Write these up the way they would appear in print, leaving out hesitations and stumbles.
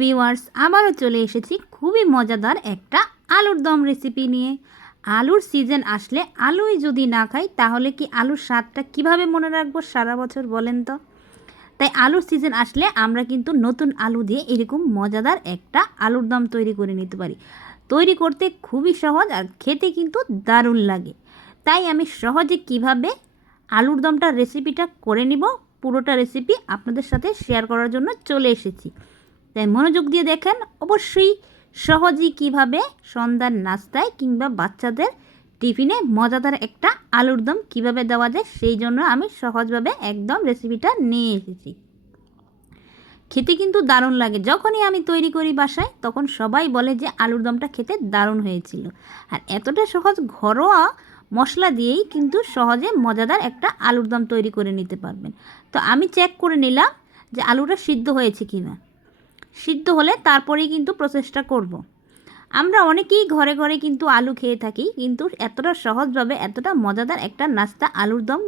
Viewers, আবারও চলে এসেছি খুবই মজাদার একটা আলুর দম রেসিপি নিয়ে। আলুর সিজন আসলে আলুই যদি না খাই তাহলে কি আলুর স্বাদটা কিভাবে মনে রাখবো সারা বছর বলেন তো। তাই আলুর সিজন আসলে আমরা কিন্তু নতুন আলু দিয়ে এরকম মজাদার একটা আলুর দম তৈরি করে নিতে পারি। তৈরি করতে খুবই সহজ আর খেতে কিন্তু দারুণ লাগে। তাই আমি সহজে কিভাবে আলুর দমটার রেসিপিটা করে নিব, পুরোটা রেসিপি আপনাদের সাথে শেয়ার করার জন্য চলে এসেছি। তাই মনোযোগ দিয়ে দেখেন। অবশ্যই সহজেই কিভাবে সন্ধ্যার নাস্তায় কিংবা বাচ্চাদের টিফিনে মজাদার একটা আলুর দম কীভাবে দেওয়া যায় সেই জন্য আমি সহজভাবে একদম রেসিপিটা নিয়ে এসেছি। খেতে কিন্তু দারুণ লাগে। যখনই আমি তৈরি করি বাসায় তখন সবাই বলে যে আলুর দমটা খেতে দারুণ হয়েছিল। আর এতটা সহজ ঘরোয়া মশলা দিয়েই কিন্তু সহজে মজাদার একটা আলুর দম তৈরি করে নিতে পারবেন। তো আমি চেক করে নিলাম যে আলুটা সিদ্ধ হয়েছে কি না। সিদ্ধ হলে তারপরেই কিন্তু প্রসেসটা করব। আমরা অনেকেই ঘরে ঘরে কিন্তু আলু খেয়ে থাকি, কিন্তু এতটা সহজভাবে এতটা মজাদার একটা নাস্তা আলুর দম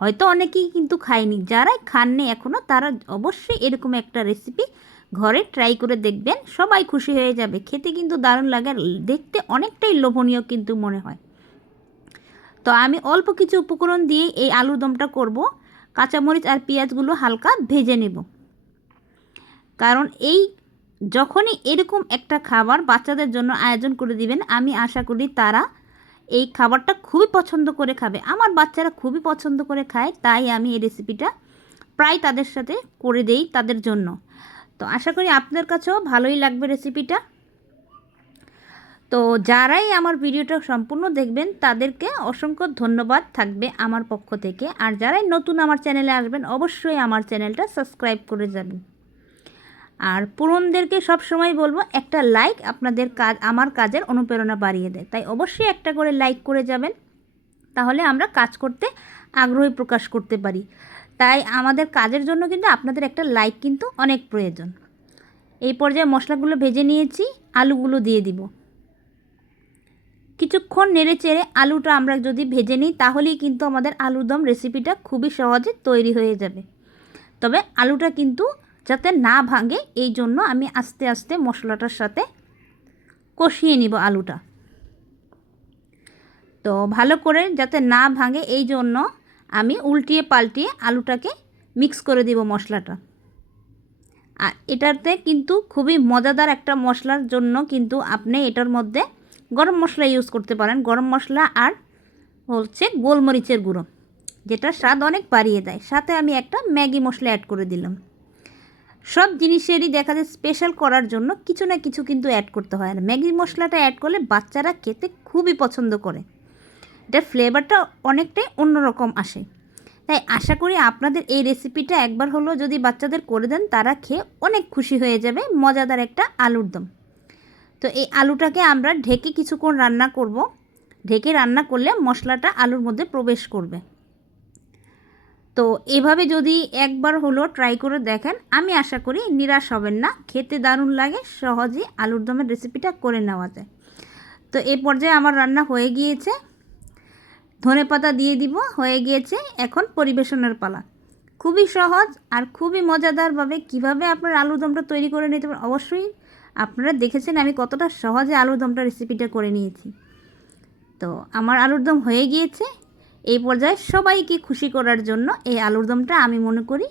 হয়তো অনেকেই কিন্তু খায়নি। যারাই খাননি এখনও তারা অবশ্যই এরকম একটা রেসিপি ঘরে ট্রাই করে দেখবেন, সবাই খুশি হয়ে যাবে। খেতে কিন্তু দারুণ লাগে, দেখতে অনেকটাই লোভনীয় কিন্তু মনে হয়। তো আমি অল্প কিছু উপকরণ দিয়ে এই আলুর দমটা করব। কাঁচামরিচ আর পেঁয়াজগুলো হালকা ভেজে নেব, কারণ যখনই এরকম একটা খাবার বাচ্চাদের জন্য আয়োজন করে দিবেন, আমি আশা করি তারা এই খাবারটা খুবই পছন্দ করে খাবে। আমার বাচ্চারা খুবই পছন্দ করে খায়, তাই আমি এই রেসিপিটা প্রায় তাদের সাথে করে দেই তাদের জন্য। তো আশা করি আপনার কাছেও ভালোই লাগবে রেসিপিটা। তো যারাই আমার ভিডিওটা সম্পূর্ণ দেখবেন তাদেরকে অসংখ্য ধন্যবাদ থাকবে আমার পক্ষ থেকে। আর যারাই নতুন আমার চ্যানেলে আসবেন অবশ্যই আমার চ্যানেলটা সাবস্ক্রাইব করে যাবেন। আর পুরনদেরকে সব সময় বলবো, একটা লাইক আপনাদের আমার কাজের অনুপ্রেরণা বাড়িয়ে দেয়। তাই অবশ্যই একটা করে লাইক করে যাবেন, তাহলে আমরা কাজ করতে আগ্রহী প্রকাশ করতে পারি। তাই আমাদের কাজের জন্য কিন্তু আপনাদের একটা লাইক কিন্তু অনেক প্রয়োজন। এই পর্যায়ে মশলাগুলো ভেজে নিয়েছি, আলুগুলো দিয়ে দিব। কিছুক্ষণ নেড়ে চেড়ে আলুটা আমরা যদি ভেজে নিই তাহলেই কিন্তু আমাদের আলুর দম রেসিপিটা খুবই সহজে তৈরি হয়ে যাবে। তবে আলুটা কিন্তু যাতে না ভাঙে এই জন্য আমি আস্তে আস্তে মশলাটার সাথে কষিয়ে নিব আলুটা। তো ভালো করে যাতে না ভাঙে এই জন্য আমি উল্টিয়ে পাল্টিয়ে আলুটাকে মিক্স করে দিব মশলাটা। আর এটাতে কিন্তু খুবই মজাদার একটা মশলার জন্য কিন্তু আপনি এটার মধ্যে গরম মশলা ইউজ করতে পারেন। গরম মশলা আর হচ্ছে গোলমরিচের গুঁড়ো, যেটা স্বাদ অনেক বাড়িয়ে দেয়। সাথে আমি একটা ম্যাগি মশলা অ্যাড করে দিলাম। সব জিনিসেরই দেখা যায় স্পেশাল করার জন্য কিছু না কিছু কিন্তু অ্যাড করতে হয়। আর ম্যাগি মশলাটা অ্যাড করলে বাচ্চারা খেতে খুবই পছন্দ করে, এটার ফ্লেভারটা অনেকটাই অন্যরকম আসে। তাই আশা করি আপনাদের এই রেসিপিটা একবার হলো যদি বাচ্চাদের করে দেন তারা খেয়ে অনেক খুশি হয়ে যাবে। মজাদার একটা আলুর দম। তো এই আলুটাকে আমরা ঢেকে কিছুক্ষণ রান্না করব। ঢেকে রান্না করলে মশলাটা আলুর মধ্যে প্রবেশ করবে। তো এভাবে যদি একবার হলো ট্রাই করে দেখেন, আমি আশা করি নিরাশ হবেন না। খেতে দারুণ লাগে, সহজেই আলুর দমের রেসিপিটা করে নেওয়া যায়। তো এই পর্যায়ে আমার রান্না হয়ে গিয়েছে, ধনেপাতা দিয়ে দিব, হয়ে গিয়েছে। এখন পরিবেশনের পালা। খুবই সহজ আর খুবই মজাদারভাবে কিভাবে আপনার আলুর দমটা তৈরি করে নিতে পারেন। অবশ্যই আপনারা দেখেছেন আমি কতটা সহজে আলুর দমটা রেসিপিটা করে নিয়েছি। তো আমার আলুর দম হয়ে গিয়েছে। এই পর্যায়ে সবাইকে খুশি করার জন্য এই আলুর দমটা আমি মনে করি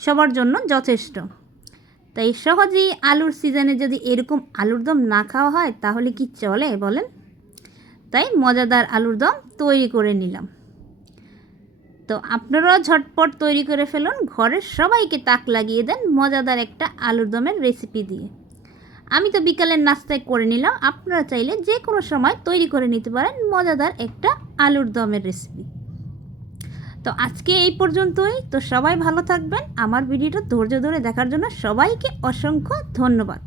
সবার জন্য যথেষ্ট। তাই সহজেই আলুর সিজনে যদি এরকম আলুর দম না খাওয়া হয় তাহলে কি চলে বলেন। তাই মজাদার আলুর দম তৈরি করে নিলাম। তো আপনারাও ঝটপট তৈরি করে ফেলুন, ঘরের সবাইকে তাক লাগিয়ে দেন মজাদার একটা আলুর দমের রেসিপি দিয়ে। আমি তো বিকালের নাস্তায় করে নিলাম, আপনারা চাইলে যে কোনো সময় তৈরি করে নিতে পারেন মজাদার একটা আলুর দমের রেসিপি। তো আজকে এই পর্যন্তই। তো সবাই ভালো থাকবেন। আমার ভিডিওটা ধৈর্য ধরে দেখার জন্য সবাইকে অসংখ্য ধন্যবাদ।